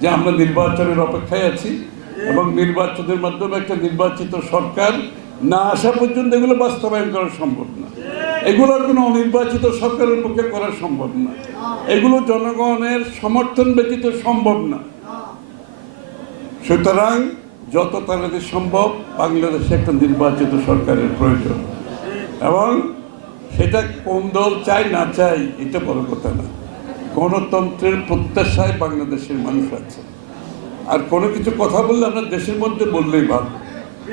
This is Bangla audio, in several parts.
যে আমরা নির্বাচনের অপেক্ষায় আছি এবং নির্বাচনের মাধ্যমে একটা নির্বাচিত সরকার না আসা পর্যন্ত এগুলো বাস্তবায়ন করা সম্ভব না। এগুলো কোনো অনির্বাচিত সরকারের পক্ষে করা সম্ভব না। এগুলো জনগণের সমর্থন ব্যতীত সম্ভব না। সুতরাং যত তাড়াতাড়ি সম্ভব বাংলাদেশে একটা নির্বাচিত সরকারের প্রয়োজন, এবং সেটা কোন দল চায় না চায় এটা বড় কথা না। গণতন্ত্রের প্রত্যাশায় বাংলাদেশের মানুষ আছে। আর কোনো কিছু কথা বললে আমরা দেশের মধ্যে বললেই ভালো,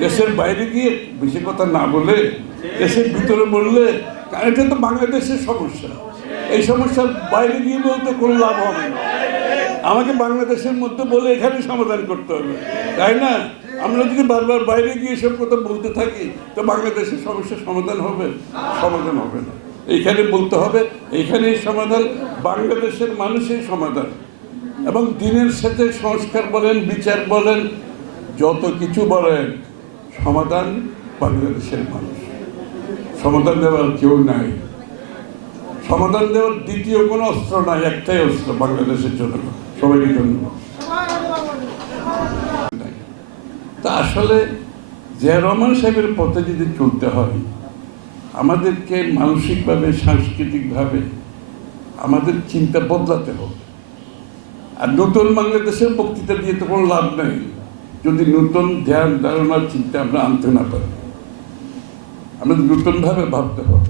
দেশের বাইরে গিয়ে বেশি কথা না বলে দেশের ভিতরে বললে, কারণ এটা তো বাংলাদেশের সমস্যা। এই সমস্যার বাইরে গিয়ে বলতে কোনো লাভ হবে না। আমাকে বাংলাদেশের মধ্যে বলে এখানে সমাধান করতে হবে, তাই না? আমরা যদি বারবার বাইরে গিয়ে এসব কথা বলতে থাকি তো বাংলাদেশের সমস্যার সমাধান হবে? সমাধান হবে না। এইখানে বলতে হবে, এইখানেই সমাধান, বাংলাদেশের মানুষের সমাধান। এবং দিনের সাথে সংস্কার বলেন, বিচার বলেন, যত কিছু বলেন, সমাধান বাংলাদেশের মানুষ। সমাধান দেওয়ার কেউ নাই। সমাধান দেওয়ার দ্বিতীয় কোনো অস্ত্র নাই, একটাই অস্ত্র বাংলাদেশের জন্য, সবাইকে জন্য। তা আসলে জিয়া রহমান সাহেবের পথে যদি চলতে হয়, আমাদেরকে মানসিকভাবে, সাংস্কৃতিকভাবে আমাদের চিন্তা বদলাতে হবে। আর নতুন বাংলাদেশের বক্তৃতা দিয়ে তো কোনো লাভ নেই যদি নতুন ধ্যান ধারণার চিন্তা আমরা আনতে না পারি। আমাদের নতুনভাবে ভাবতে হবে।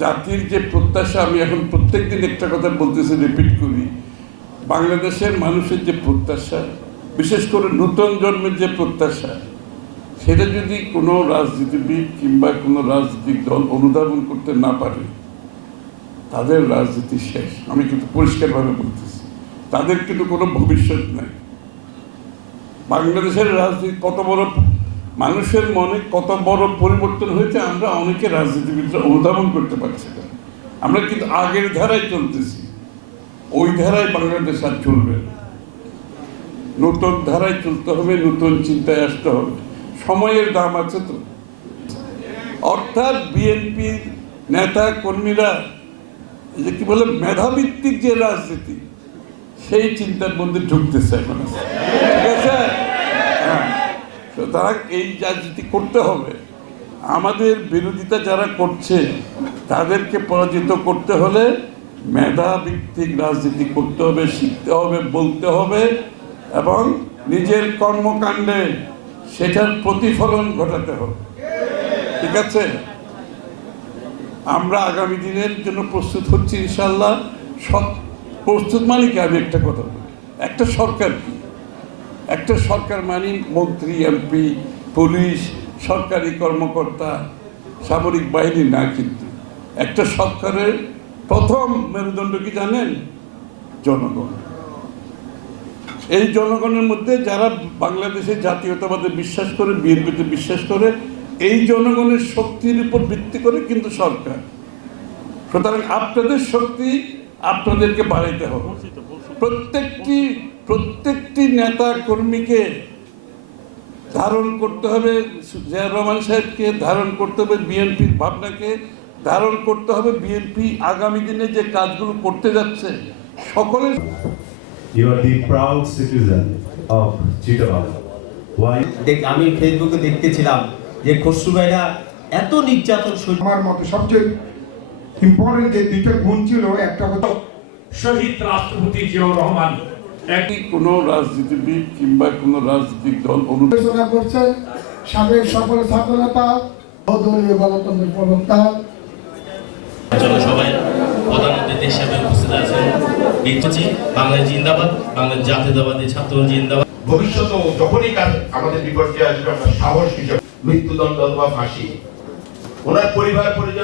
জাতির যে প্রত্যাশা, আমি এখন প্রত্যেক দিন একটা কথা বলতেছি, রিপিট করি, বাংলাদেশের মানুষের যে প্রত্যাশা, বিশেষ করে নতুন জন্মের যে প্রত্যাশা, সেটা যদি কোনো রাজনীতিবিদ কিংবা কোনো রাজনৈতিক দল অনুধাবন করতে না পারে, তাদের রাজনীতি শেষ। আমি কিন্তু পরিষ্কারভাবে বলতেছি, তাদের কিন্তু কোনো ভবিষ্যৎ নাই। বাংলাদেশের রাজনীতি কত বড়, মানুষের মনে কত বড় পরিবর্তন হয়েছে আমরা অনেকে রাজনীতিবিদরা অনুধাবন করতে পারছি না। আমরা কিন্তু আগের ধারায় চলতেছি, ওই ধারায় বাংলাদেশ আর চলবে না। নতুন ধারায় চলতে হবে, নতুন চিন্তায় আসতে হবে। সময়ের দাম আছে তো। অর্থাৎ বিএনপির নেতা কর্মীরা এই যে কি বলে মেধাভিত্তিক যে রাজনীতি, সেই চিন্তার মধ্যে ঢুকতেছে এখন, ঠিক আছে? হ্যাঁ, সুতরাং এই রাজনীতি করতে হবে। আমাদের বিরোধিতা যারা করছে তাদেরকে পরাজিত করতে হলে মেধাভিত্তিক রাজনীতি করতে হবে, শিখতে হবে, বলতে হবে, এবং নিজের কর্মকাণ্ডে সেটার প্রতিফলন ঘটাতে হবে, ঠিক আছে? আমরা আগামী দিনের জন্য প্রস্তুত হচ্ছি ইনশাল্লাহ। সব প্রস্তুত মানে কি, আমি একটা কথা বলি, একটা সরকার কি, একটা সরকার মানে মন্ত্রী, এমপি, পুলিশ, সরকারি কর্মকর্তা, সামরিক বাহিনী না। কিন্তু একটা সরকারের প্রথম মেরুদণ্ড কি জানেন? জনগণ। এই জনগণের মধ্যে যারা বাংলাদেশের জাতীয়তাবাদে বিশ্বাস করে, বিএনপিতে বিশ্বাস করে, এই জনগণের শক্তির উপর ভিত্তি করে কিন্তু সরকার। সুতরাং আপনাদের শক্তি আপনাদেরকে বাড়াইতে হবে। প্রত্যেকটি নেতা কর্মীকে ধারণ করতে হবে, জিয়া রহমান সাহেবকে ধারণ করতে হবে, বিএনপির ভাবনাকে ধারণ করতে হবে। বিএনপি আগামী দিনে যে কাজগুলো করতে যাচ্ছে সকলের। You are the proud citizen of Chittagong. Why? আমি ফেসবুকে দেখতেছিলাম যে খসরু ভাইরা এত নির্যাতন। আমার মতে সবচেয়ে ইম্পর্টেন্ট যে দুইটা গুণ ছিল, একটা হলো শহীদ রাষ্ট্রপতি জিয়াউর রহমান। একই কোনো রাজনীতিবিদ কিংবা কোনো রাজনৈতিক দল অনুশোচনা করছে সাবেক সকল ছাত্রনেতা, দলীয় গণতন্ত্রের প্রবক্তা, সবাই প্রধানমন্ত্রী হিসেবে উপস্থিত আছেন। দেখতেছি বাংলাদেশ জিন্দাবাদ, বাংলাদেশ জাতীয়তাবাদী ছাত্র জিন্দাবাদ। ভবিষ্যতেও যখনই আমাদের বিপর্যয় আসবে, আমরা সাহস হিসেবে মৃত্যুদণ্ড অথবা ফাঁসি, ওনার পরিবার পরিজন